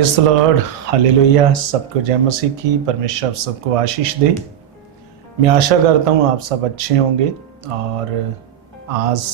Praise the Lord, hallelujah. सबको जय मसीह की। परमेश्वर सबको आशीष दे। मैं आशा करता हूँ आप सब अच्छे होंगे। और आज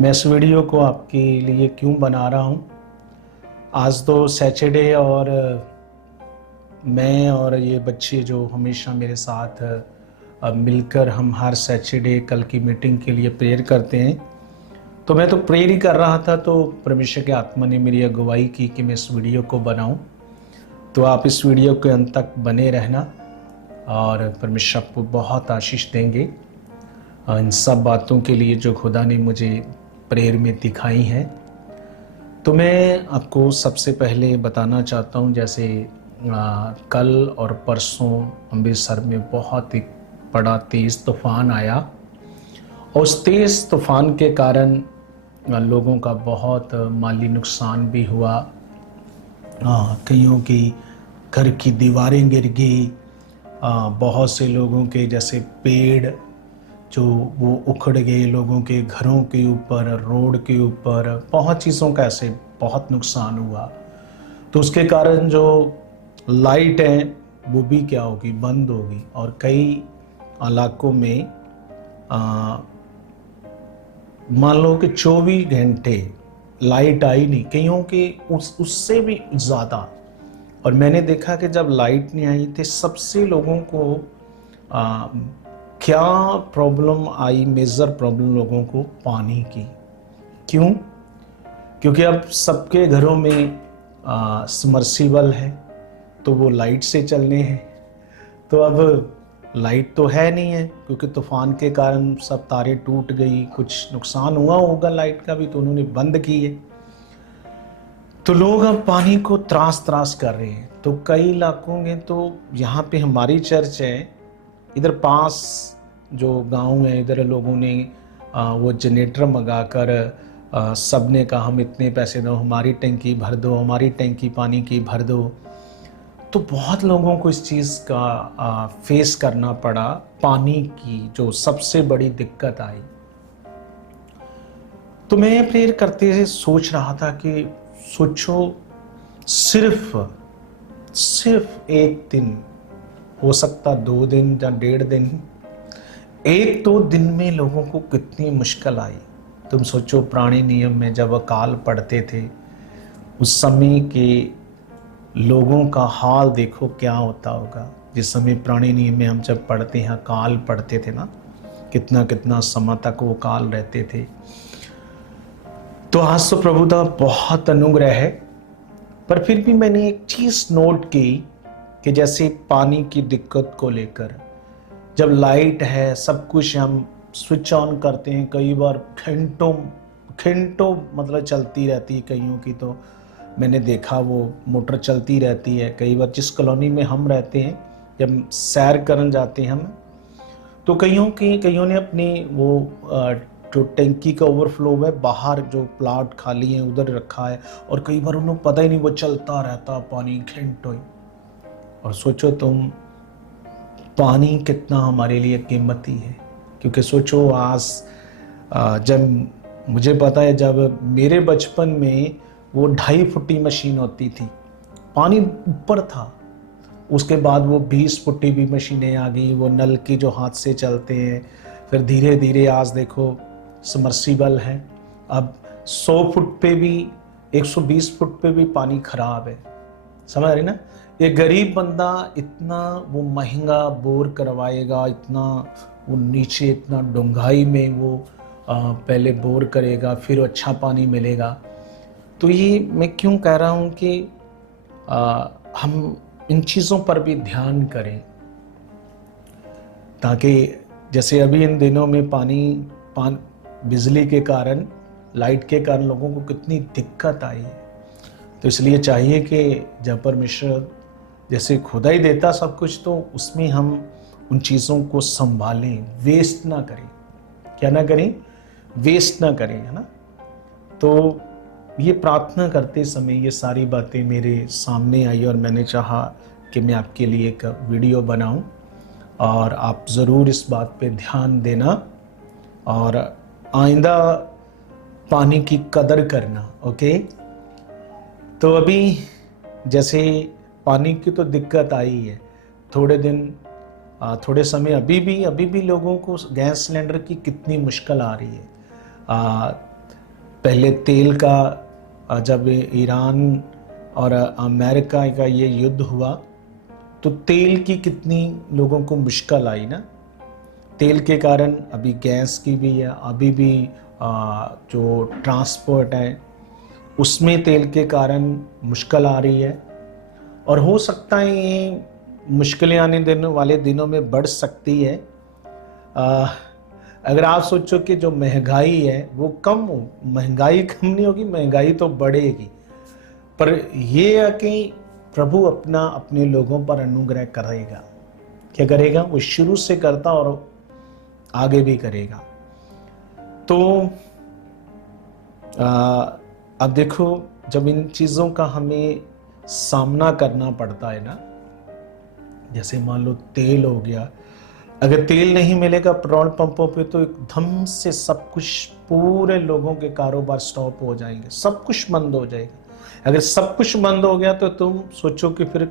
मैं इस वीडियो को आपके लिए क्यों बना रहा हूँ, आज तो सैटरडे और मैं और ये बच्चे जो हमेशा मेरे साथ मिलकर हम हर सैटरडे कल की मीटिंग के लिए प्रेयर करते हैं, तो मैं तो प्रेयर ही कर रहा था, तो परमेश्वर की आत्मा ने मेरी अगुवाई की कि मैं इस वीडियो को बनाऊं। तो आप इस वीडियो के अंत तक बने रहना और परमेश्वर आपको बहुत आशीष देंगे इन सब बातों के लिए जो खुदा ने मुझे प्रेयर में दिखाई हैं। तो मैं आपको सबसे पहले बताना चाहता हूं, जैसे कल और परसों अमृतसर में बहुत ही बड़ा तेज़ तूफान आया और उस तेज़ तूफान के कारण लोगों का बहुत माली नुकसान भी हुआ। कईयों की घर की दीवारें गिर गई, बहुत से लोगों के जैसे पेड़ जो वो उखड़ गए, लोगों के घरों के ऊपर, रोड के ऊपर, बहुत चीज़ों का ऐसे बहुत नुकसान हुआ। तो उसके कारण जो लाइट है वो भी क्या होगी, बंद होगी। और कई इलाकों में मान लो कि 24 घंटे लाइट आई नहीं, कईयों के उससे भी ज़्यादा। और मैंने देखा कि जब लाइट नहीं आई थी सबसे लोगों को क्या प्रॉब्लम आई, मेजर प्रॉब्लम लोगों को पानी की। क्यों? क्योंकि अब सबके घरों में सबमर्सिबल है, तो वो लाइट से चलने हैं। तो अब लाइट तो है नहीं है, क्योंकि तूफान के कारण सब तारे टूट गई, कुछ नुकसान हुआ होगा लाइट का भी, तो उन्होंने बंद की है। तो लोग अब पानी को त्रास त्रास कर रहे हैं। तो कई इलाकों में, तो यहाँ पे हमारी चर्च है, इधर पास जो गांव है, इधर लोगों ने वो जनरेटर मंगाकर सब ने कहा हम इतने पैसे दो, हमारी टंकी भर दो, हमारी टंकी पानी की भर दो। तो बहुत लोगों को इस चीज़ का फेस करना पड़ा, पानी की जो सबसे बड़ी दिक्कत आई। तो मैं प्रेयर करते हुए सोच रहा था कि सोचो, सिर्फ एक दिन, हो सकता 2 दिन या 1.5 दिन, 1-2 दिन में लोगों को कितनी मुश्किल आई। तुम सोचो, पुराने नियम में जब अकाल पड़ते थे, उस समय के लोगों का हाल देखो क्या होता होगा। जिस समय पुराने नियम में हम जब पढ़ते हैं, काल पढ़ते थे ना, कितना कितना समय तक वो काल रहते थे। तो आज तो प्रभु का बहुत अनुग्रह है। पर फिर भी मैंने एक चीज नोट की कि जैसे पानी की दिक्कत को लेकर, जब लाइट है, सब कुछ हम स्विच ऑन करते हैं, कई बार घंटों मतलब चलती रहती है कईयों की। तो मैंने देखा वो मोटर चलती रहती है। कई बार जिस कॉलोनी में हम रहते हैं, जब सैर करने जाते हैं हम, तो कईयों ने अपनी वो जो टंकी का ओवरफ्लो है, बाहर जो प्लाट खाली है उधर रखा है, और कई बार उन्हें पता ही नहीं, वो चलता रहता पानी घंटों। और सोचो तुम, पानी कितना हमारे लिए कीमती है। क्योंकि सोचो, आज जब मुझे पता है, जब मेरे बचपन में वो 2.5 फुटी मशीन होती थी, पानी ऊपर था। उसके बाद वो 20 फुटी भी मशीनें आ गई, वो नल की जो हाथ से चलते हैं। फिर धीरे धीरे आज देखो सबमर्सिबल है। अब 100 फुट पे भी, 120 फुट पे भी पानी खराब है। समझ रहे ना? ये गरीब बंदा इतना वो महंगा बोर करवाएगा, इतना वो नीचे इतना डूंघाई में वो पहले बोर करेगा, फिर अच्छा पानी मिलेगा। तो ये मैं क्यों कह रहा हूँ कि हम इन चीज़ों पर भी ध्यान करें, ताकि जैसे अभी इन दिनों में बिजली के कारण, लाइट के कारण लोगों को कितनी दिक्कत आई है। तो इसलिए चाहिए कि जब परमेश्वर जैसे खुदा ही देता सब कुछ, तो उसमें हम उन चीज़ों को संभालें, वेस्ट ना करें। क्या ना करें? वेस्ट ना करें, है ना? तो ये प्रार्थना करते समय ये सारी बातें मेरे सामने आई और मैंने चाहा कि मैं आपके लिए एक वीडियो बनाऊं, और आप ज़रूर इस बात पे ध्यान देना और आइंदा पानी की कदर करना। ओके? तो अभी जैसे पानी की तो दिक्कत आई है, थोड़े दिन थोड़े समय अभी भी लोगों को गैस सिलेंडर की कितनी मुश्किल आ रही है। पहले तेल का जब ईरान और अमेरिका का ये युद्ध हुआ तो तेल की कितनी लोगों को मुश्किल आई ना। तेल के कारण अभी गैस की भी है, अभी भी जो ट्रांसपोर्ट है उसमें तेल के कारण मुश्किल आ रही है। और हो सकता है ये मुश्किलें आने वाले दिनों में बढ़ सकती है। अगर आप सोचो कि जो महंगाई है वो कम हो, महंगाई कम नहीं होगी, महंगाई तो बढ़ेगी। पर ये है कि प्रभु अपने लोगों पर अनुग्रह करेगा। क्या करेगा? वो शुरू से करता और आगे भी करेगा। तो अब देखो, जब इन चीज़ों का हमें सामना करना पड़ता है ना, जैसे मान लो तेल हो गया, अगर तेल नहीं मिलेगा पेट्रोल पंपों पे तो एकदम से सब कुछ, पूरे लोगों के कारोबार स्टॉप हो जाएंगे, सब कुछ बंद हो जाएगा। अगर सब कुछ बंद हो गया तो तुम सोचो कि फिर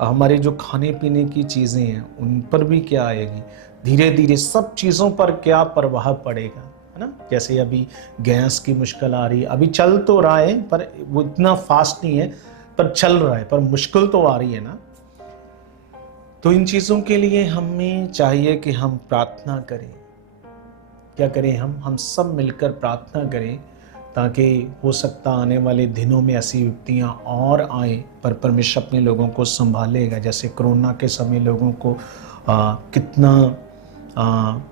हमारे जो खाने पीने की चीज़ें हैं उन पर भी क्या आएगी। धीरे धीरे सब चीज़ों पर क्या प्रभाव पड़ेगा, है ना। जैसे अभी गैस की मुश्किल आ रही है, अभी चल तो रहा है पर वो इतना फास्ट नहीं है, पर चल रहा है, पर मुश्किल तो आ रही है ना। तो इन चीज़ों के लिए हमें चाहिए कि हम प्रार्थना करें। क्या करें? हम सब मिलकर प्रार्थना करें, ताकि हो सकता आने वाले दिनों में ऐसी युक्तियाँ और आए, पर परमेश्वर अपने लोगों को संभालेगा। जैसे कोरोना के समय लोगों को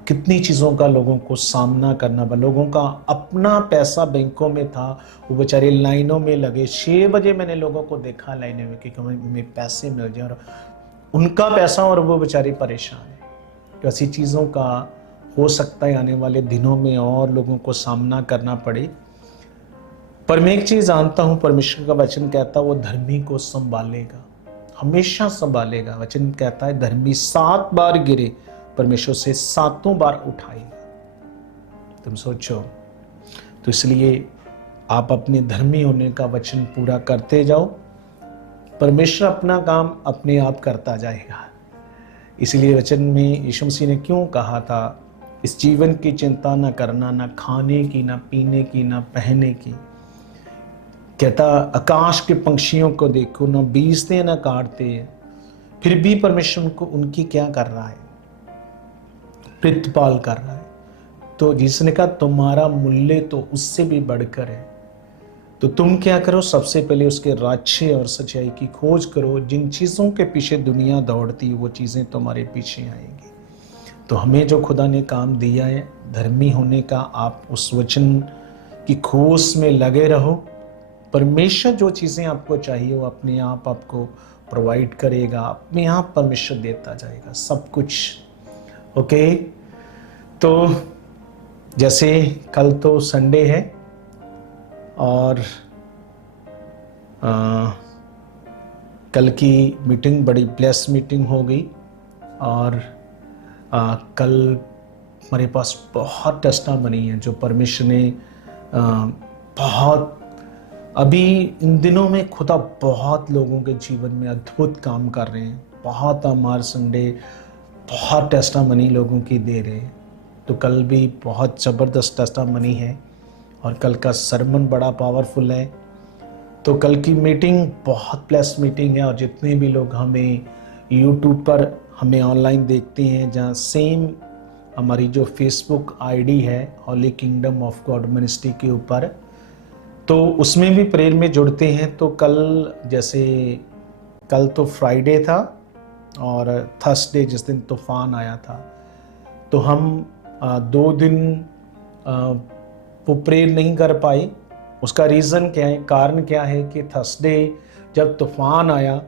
कितनी चीज़ों का लोगों को सामना करना पड़ा। लोगों का अपना पैसा बैंकों में था, वो बेचारे लाइनों में लगे। 6 बजे मैंने लोगों को देखा लाइनों में कि हमें पैसे मिल जाए, और उनका पैसा और वो बेचारे परेशान है। तो ऐसी चीज़ों का हो सकता है आने वाले दिनों में और लोगों को सामना करना पड़े। पर मैं एक चीज़ जानता हूँ, परमेश्वर का वचन कहता है वो धर्मी को संभालेगा, हमेशा संभालेगा। वचन कहता है धर्मी 7 बार गिरे, परमेश्वर से 7 बार उठाएगा। तुम सोचो। तो इसलिए आप अपने धर्मी होने का वचन पूरा करते जाओ, परमेश्वर अपना काम अपने आप करता जाएगा। इसलिए वचन में यीशु मसीह ने क्यों कहा था, इस जीवन की चिंता न करना, ना खाने की, ना पीने की, ना पहनने की। कहता आकाश के पंछियों को देखो, ना बीजते हैं ना काटते हैं, फिर भी परमेश्वर उनको उनकी क्या कर रहा है, प्रतिपाल कर रहा है। तो जिसने कहा तुम्हारा मूल्य तो उससे भी बढ़कर है। तो तुम क्या करो, सबसे पहले उसके राज्य और सच्चाई की खोज करो। जिन चीज़ों के पीछे दुनिया दौड़ती वो चीज़ें तुम्हारे पीछे आएंगी। तो हमें जो खुदा ने काम दिया है धर्मी होने का, आप उस वचन की खोज में लगे रहो। परमेश्वर जो चीज़ें आपको चाहिए वो अपने आप आपको प्रोवाइड करेगा, अपने आप परमेश्वर देता जाएगा सब कुछ। ओके, तो जैसे कल तो संडे है और कल की मीटिंग बड़ी ब्लेस मीटिंग हो गई। और कल हमारे पास बहुत टेस्टामनी है जो परमेश्वर ने बहुत, अभी इन दिनों में खुदा बहुत लोगों के जीवन में अद्भुत काम कर रहे हैं। बहुत हमारे संडे बहुत टेस्टामनी लोगों की दे रहे हैं। तो कल भी बहुत ज़बरदस्त टेस्टामनी है और कल का सरमन बड़ा पावरफुल है। तो कल की मीटिंग बहुत प्लस मीटिंग है। और जितने भी लोग हमें यूट्यूब पर हमें ऑनलाइन देखते हैं, जहाँ सेम हमारी जो फेसबुक आईडी है हॉली किंगडम ऑफ गॉड मिनिस्ट्री के ऊपर, तो उसमें भी प्रेयर में जुड़ते हैं। तो कल जैसे कल तो फ्राइडे था और थर्सडे जिस दिन तूफान आया था, तो हम 2 दिन वो प्रेयर नहीं कर पाए। उसका रीज़न क्या है, कारण क्या है कि थर्सडे जब तूफान आया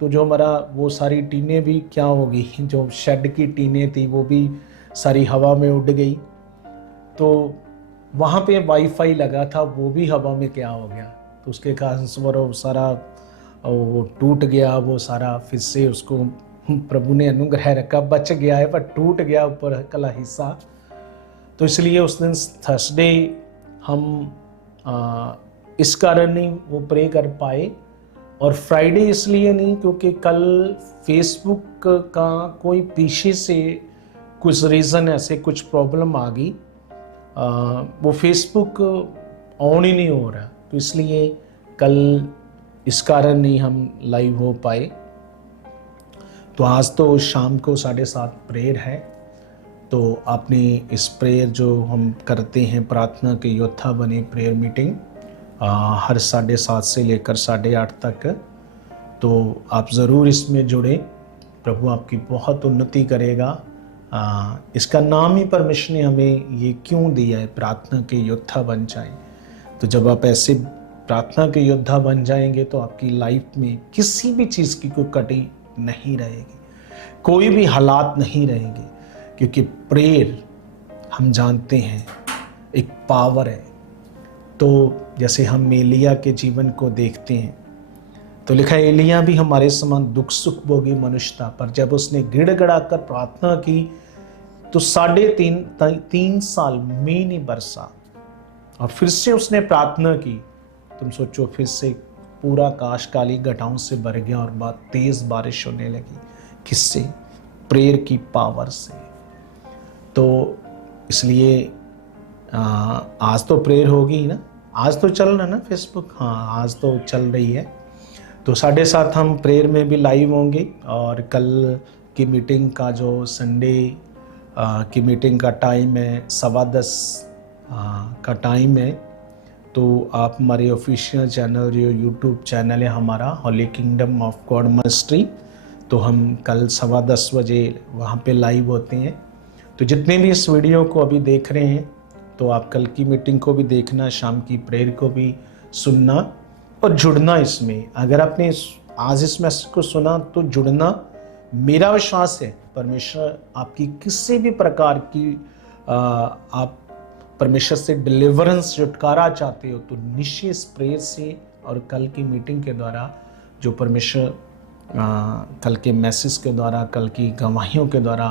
तो जो हमारा वो सारी टीनें भी क्या हो गई, जो शेड की टीनें थी वो भी सारी हवा में उड़ गई। तो वहाँ पे वाईफाई लगा था वो भी हवा में क्या हो गया, तो उसके कारण वो सारा वो टूट गया। वो सारा फिर से उसको प्रभु ने अनुग्रह रखा, बच गया है पर टूट गया ऊपर कला हिस्सा। तो इसलिए उस दिन थर्सडे हम इस कारण नहीं वो प्रे कर पाए। और फ्राइडे इसलिए नहीं क्योंकि कल फेसबुक का कोई पीछे से कुछ रीज़न ऐसे कुछ प्रॉब्लम आ गई, वो फेसबुक ऑन ही नहीं हो रहा, तो इसलिए कल इस कारण नहीं हम लाइव हो पाए। तो आज तो शाम को 7:30 प्रेयर है, तो आपने इस प्रेयर जो हम करते हैं प्रार्थना के योद्धा बने प्रेयर मीटिंग हर 7:30 से लेकर 8:30 तक, तो आप ज़रूर इसमें जुड़ें। प्रभु आपकी बहुत उन्नति करेगा। इसका नाम ही परमेश्वर ने हमें ये क्यों दिया है, प्रार्थना के योद्धा बन जाएं। तो जब आप ऐसे प्रार्थना के योद्धा बन जाएंगे तो आपकी लाइफ में किसी भी चीज़ की कोई कटी नहीं रहेगी, कोई भी हालात नहीं रहेंगे, क्योंकि प्रेयर हम जानते हैं एक पावर है। तो जैसे हम एलिया के जीवन को देखते हैं तो लिखा है एलिया भी हमारे समान दुख सुख भोगी मनुष्य था, पर जब उसने गिड़गड़ा कर प्रार्थना की तो 3.5 साल में नहीं बरसा, और फिर से उसने प्रार्थना की। तुम सोचो, फिर से पूरा आकाश काली घटाओं से भर गया और बहुत तेज बारिश होने लगी। किससे? प्रेयर की पावर से। तो इसलिए आज तो प्रेयर होगी ना, आज तो चल रहा है ना फेसबुक, हाँ आज तो चल रही है। तो 7:30 हम प्रेयर में भी लाइव होंगे, और कल की मीटिंग का जो संडे की मीटिंग का टाइम है 10:15 का टाइम है। तो आप हमारे ऑफिशियल चैनल जो यूट्यूब चैनल है हमारा हॉली किंगडम ऑफ गॉड मिनिस्ट्री, तो हम कल 10:15 बजे वहाँ पे लाइव होते हैं। तो जितने भी इस वीडियो को अभी देख रहे हैं तो आप कल की मीटिंग को भी देखना, शाम की प्रेयर को भी सुनना और जुड़ना इसमें। अगर आपने आज इस मैसेज को सुना तो जुड़ना। मेरा विश्वास है परमेश्वर आपकी किसी भी प्रकार की आप परमेश्वर से डिलीवरेंस छुटकारा चाहते हो तो निश्चय इस प्रेयर से और कल की मीटिंग के द्वारा जो परमेश्वर कल के मैसेज के द्वारा, कल की गवाहियों के द्वारा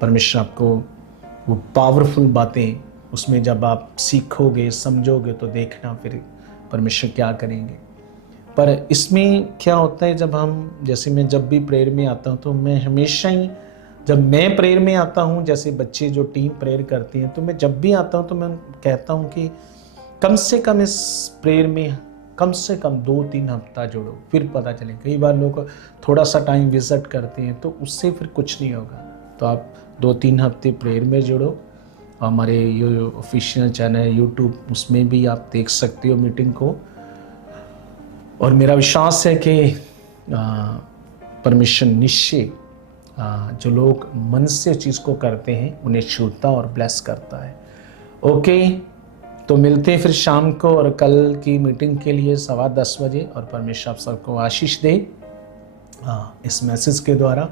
परमेश्वर आपको वो पावरफुल बातें उसमें जब आप सीखोगे समझोगे तो देखना फिर परमेश्वर क्या करेंगे। पर इसमें क्या होता है, जब हम जैसे मैं जब भी प्रेयर में आता हूँ तो मैं हमेशा ही जब मैं प्रेयर में आता हूँ, जैसे बच्चे जो टीम प्रेयर करती हैं, तो मैं जब भी आता हूँ तो मैं कहता हूँ कि कम से कम इस प्रेयर में कम से कम 2-3 हफ्ता जुड़ो, फिर पता चले। कई बार लोग थोड़ा सा टाइम विजिट करते हैं तो उससे फिर कुछ नहीं होगा। तो आप 2-3 हफ्ते प्रेयर में जुड़ो। हमारे ये ऑफिशियल चैनल है यूट्यूब, उसमें भी आप देख सकते हो मीटिंग को। और मेरा विश्वास है कि परमेश्वर निश्चय जो लोग मन से चीज़ को करते हैं उन्हें छूता और ब्लेस करता है। ओके, तो मिलते हैं फिर शाम को और कल की मीटिंग के लिए 10:15 बजे। और परमेश्वर आप सबको आशीष दे इस मैसेज के द्वारा।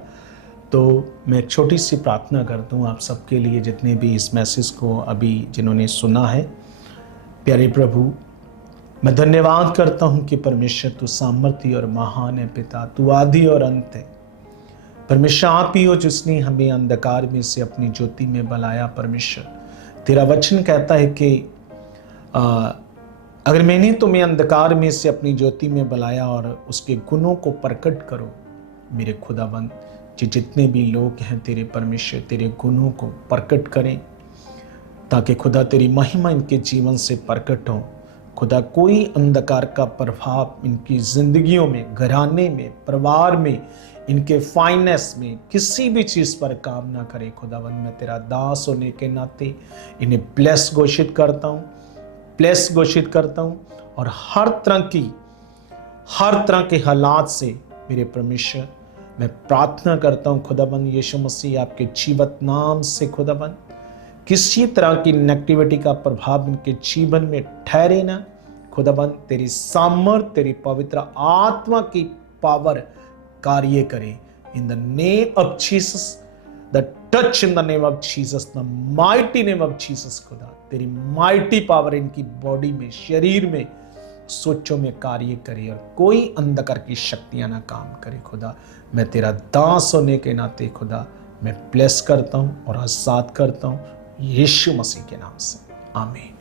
तो मैं एक छोटी सी प्रार्थना करता हूँ आप सबके लिए, जितने भी इस मैसेज को अभी जिन्होंने सुना है। प्यारे प्रभु, मैं धन्यवाद करता हूँ कि परमेश्वर तू सामर्थ्य और महान है पिता, तू आदि और अंत है। परमेश्वर आप ही हो जिसने हमें अंधकार में से अपनी ज्योति में बुलाया। परमेश्वर तेरा वचन कहता है कि अगर मैंने तुम्हें अंधकार में से अपनी ज्योति में बुलाया और उसके गुणों को प्रकट करो। मेरे खुदाबंद जितने भी लोग हैं तेरे परमेश्वर तेरे गुणों को प्रकट करें, ताकि खुदा तेरी महिमा इनके जीवन से प्रकट हो। खुदा कोई अंधकार का प्रभाव इनकी जिंदगियों में, घराने में, परिवार में, इनके फाइनेंस में किसी भी चीज़ पर काम ना करे। खुदावंद मैं तेरा दास होने के नाते इन्हें ब्लेस घोषित करता हूँ, ब्लेस घोषित करता हूँ। और हर तरह के हालात से मेरे परमेश्वर मैं प्रार्थना करता हूँ खुदाबंद यीशु मसीह आपके जीवत नाम से। खुदाबंद किसी तरह की नेगेटिविटी का प्रभाव इनके जीवन में ठहरे ना। खुदाबंद तेरी सामर्थ, तेरी पवित्र आत्मा की पावर कार्य करे। In the name of Jesus, the touch in the name of Jesus, the mighty name of Jesus. खुदा तेरी माइटी पावर इनकी बॉडी में, शरीर में, सोचों में कार्य करे और कोई अंधकार की शक्तियां ना काम करे। खुदा मैं तेरा दास होने के नाते खुदा मैं ब्लेस करता हूं और आजाद करता हूं यीशु मसीह के नाम से। आमीन।